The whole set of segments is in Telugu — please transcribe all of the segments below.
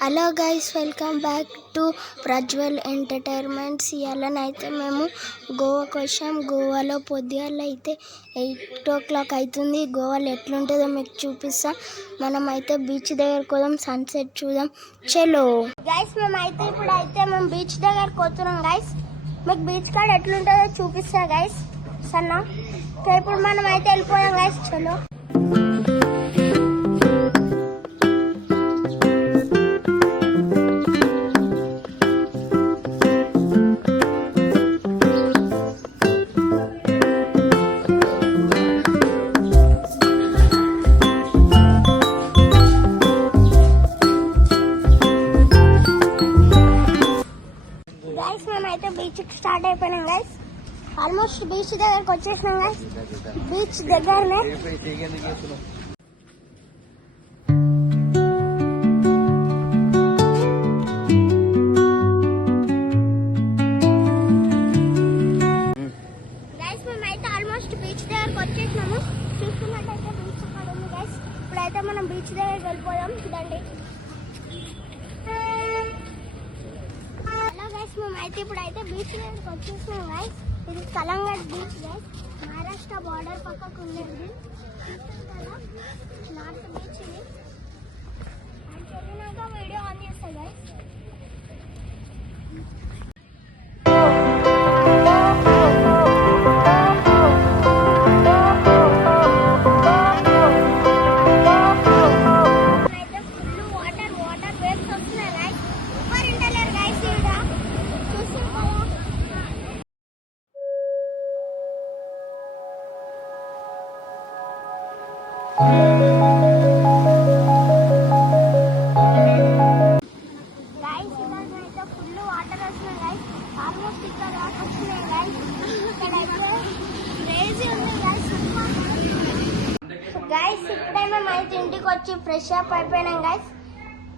Hello guys, welcome back to Prajwal entertainments. ఇవాళనైతే మేము గోవాకి వచ్చాం. గోవాలో పొద్దుగాల అయితే 8 o'clock అవుతుంది. గోవాలో ఎట్లుంటుందో మీకు చూపిస్తాం. మనమైతే బీచ్ దగ్గరకు పోదాం, సన్సెట్ చూద్దాం. చలో గైస్, మేము బీచ్ దగ్గరకు పోతున్నాం గైస్. మీకు బీచ్ కాడ ఎట్లుంటుందో చూపిస్తా గైస్. సన్నా ఇప్పుడు మనం అయితే వెళ్ళిపోయాం గైస్. చలో అయితే బీచ్ స్టార్ట్ అయిపోయినాం గైస్. ఆల్మోస్ట్ బీచ్ దగ్గరకు వచ్చేసినాం గైస్. బీచ్ దగ్గరనే గైస్, మేమైతే ఆల్మోస్ట్ బీచ్ దగ్గరకు వచ్చేసినాము. చూసుకున్నట్టయితే బీచ్ అక్కడ ఉంది గైస్. ఇప్పుడైతే మనం బీచ్ దగ్గరికి వెళ్ళిపోయాం. చూడండి మేమైతే ఇప్పుడైతే బీచ్ దగ్గరికి వచ్చేసినాం గైస్. ఇది Calangute beach guys. Maharashtra border పక్కకు ఉండేది నార్త్ బీచ్. ఇది అని చెప్పినాక వీడియో ఆన్ చేస్తా గైస్. గైస్, ఇప్పుడే మేమైతే ఇంటికి వచ్చి ఫ్రెష్ అప్ అయిపోయినాం గైస్.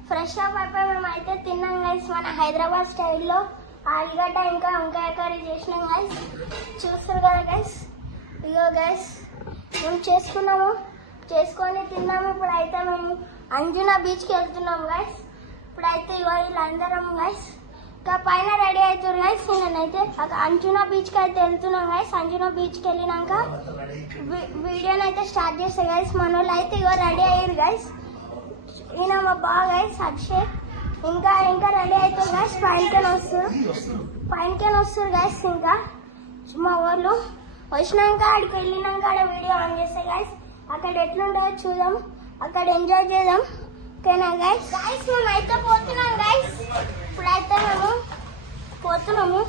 ఫ్రెష్ అప్ అయిపోయి మేమైతే తిన్నాం గైస్. మన హైదరాబాద్ స్టైల్లో ఆలుగడ్డ ఇంకా వంకాయ కర్రీ చేసినాం గైస్. చూస్తారు కదా గైస్. ఇగో గైస్, మేము చేసుకొని తిన్నాము. ఇప్పుడైతే మేము అంజునా బీచ్కి వెళ్తున్నాం గైస్. ఇప్పుడైతే ఇగో వీళ్ళందరం గైస్ ఇంకా పైన రెడీ అవుతారు గైస్. నేనైతే అంజునా బీచ్కి అయితే వెళ్తున్నాం గైస్. అంజునా బీచ్కి వెళ్ళినాక వీడియోని అయితే స్టార్ట్ చేస్తాయి గైస్. మన వాళ్ళు అయితే ఇగో రెడీ అయ్యారు గైస్. ఈయన మా బాగా గైస్ అక్షయ్ ఇంకా రెడీ అవుతారు గైస్. పైనకని వస్తారు గైస్. ఇంకా మా వాళ్ళు వచ్చినాక ఆడికి వెళ్ళినాక ఆడ వీడియో ఆన్ చేస్తాయి గైస్. అక్కడ ఎట్లుంటుందో చూద్దాం, అక్కడ ఎంజాయ్ చేద్దాం. ఓకేనా గైస్? మేము అయితే పోతున్నాం గైస్. ఇప్పుడైతే మేము పోతున్నాము.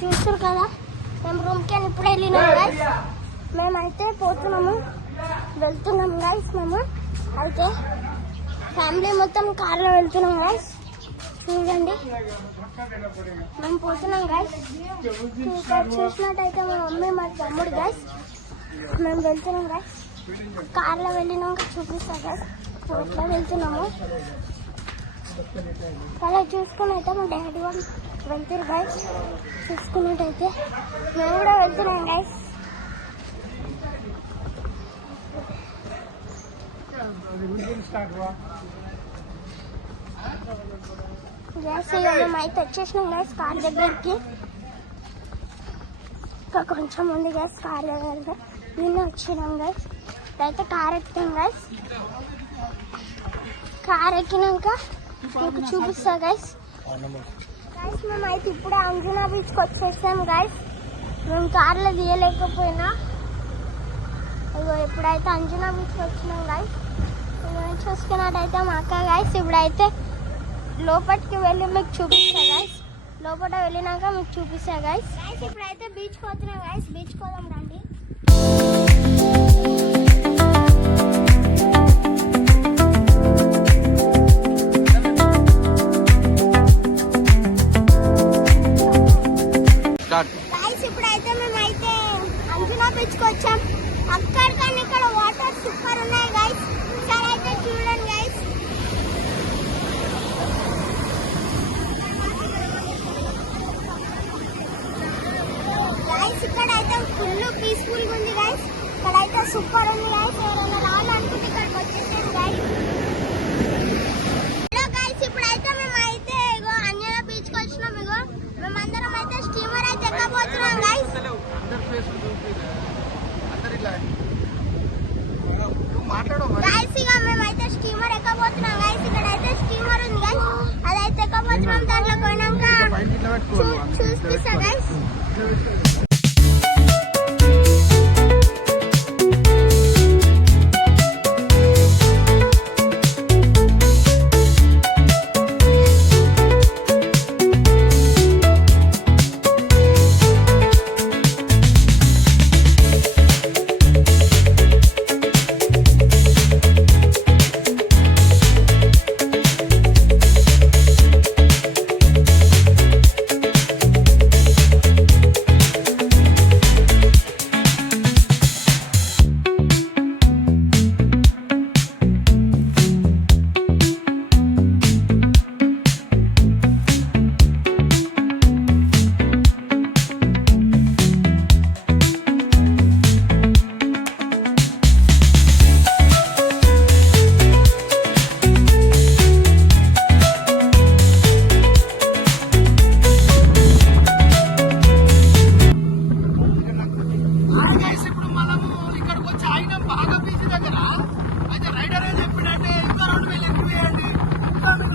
చూస్తారు కదా, మేము రూమ్కి ఇప్పుడు వెళ్ళినాం గైస్. మేమైతే వెళ్తున్నాం గైస్. మేము అయితే ఫ్యామిలీ మొత్తం కార్లో వెళ్తున్నాం గైస్. చూడండి, మేము పోతున్నాం గైస్. చూసినట్టయితే మా మమ్మీ మా తమ్ముడు గైస్. మేము వెళ్తున్నాం గైస్. కార్లో వెళ్ళినాక చూపిస్తాం గైస్ ఎట్లా వెళ్తున్నాము. అలా చూసుకున్నైతే మా డాడీ వాళ్ళు వెళ్తారు గైస్. చూసుకున్నట్టయితే మేము కూడా వెళ్తున్నాం గైస్. గ్యాస్ మేమైతే వచ్చేసినాం గైస్ కార్ దగ్గరికి. ఇంకా కొంచెం ఉంది గైస్ కార్ దగ్గర. నిన్న వచ్చినాం గైస్. అయితే కార్ ఎక్కుతాం గైస్. కార్ ఎక్కినాక మీకు చూపిస్తా గైస్. మేమైతే ఇప్పుడే అంజునా బీచ్కి వచ్చేసాం గైస్. మేము కార్లో తీయలేకపోయినా ఇప్పుడైతే అంజునా బీచ్కి వచ్చినాం గైస్. చూసుకున్నట్టయితే మా అక్క గైస్ ఇప్పుడైతే లోపలికి వెళ్ళి మీకు చూపిస్తా గైస్. లోపల వెళ్ళినాక మీకు చూపిస్తా గైస్. ఇప్పుడైతే బీచ్కి పోతున్నాం గైస్. బీచ్కి పోదాం రండి. గైస్, ఇప్పుడైతే మేమైతే అంజునా బీచ్కి వచ్చాం. అక్కడ కానీ ఇక్కడ వాటర్ సూపర్ ఉన్నాయి గైస్. సరే అయితే చూడండి గైస్. గైస్, ఇక్కడైతే ఫుల్ పీస్ఫుల్గా ఉంది గైస్. ఇక్కడైతే మాత్రం దాంట్లో పోయినాక చూపిస్తా గైస్.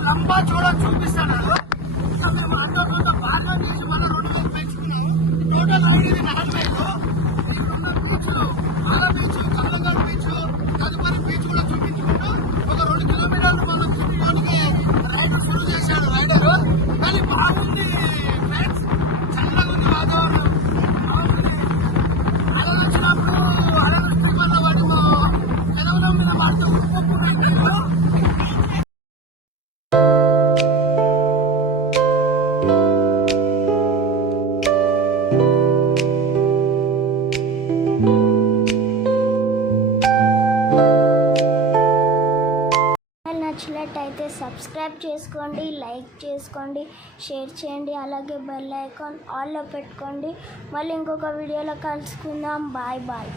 లంబా చూడని చూపిస్తాను. ఇంకా మేము అంత బాగా చేసి మన 2,000 పెంచుకున్నాము. టోటల్ ఐదు 4,000. ఇక్కడున్న బీచ్ ఆల బీచ్, కమలగల్ బీచ్, తదుపరి బీచ్ కూడా చూపించుకుంటూ ఒక 2 కిలోమీటర్లు మనం చుట్టుకోనికి రైడ్ షురూ చేశాడు రైడర్. కానీ బాగుంది ఫ్రెండ్స్, చల్లగా ఉంది వాతావరణం, బాగుంది. అలా వచ్చినప్పుడు అలా వల్ల వాటి పెదవుల మీద వాటితో ఉప్పు రైడర్లు. నచ్చినట్టయితే సబ్స్క్రైబ్ చేసుకోండి, లైక్ చేసుకోండి, షేర్ చేయండి, అలాగే బెల్ ఐకాన్ ఆల్లో పెట్టుకోండి. మళ్ళీ ఇంకొక వీడియోలో కలుసుకుందాం. Bye bye.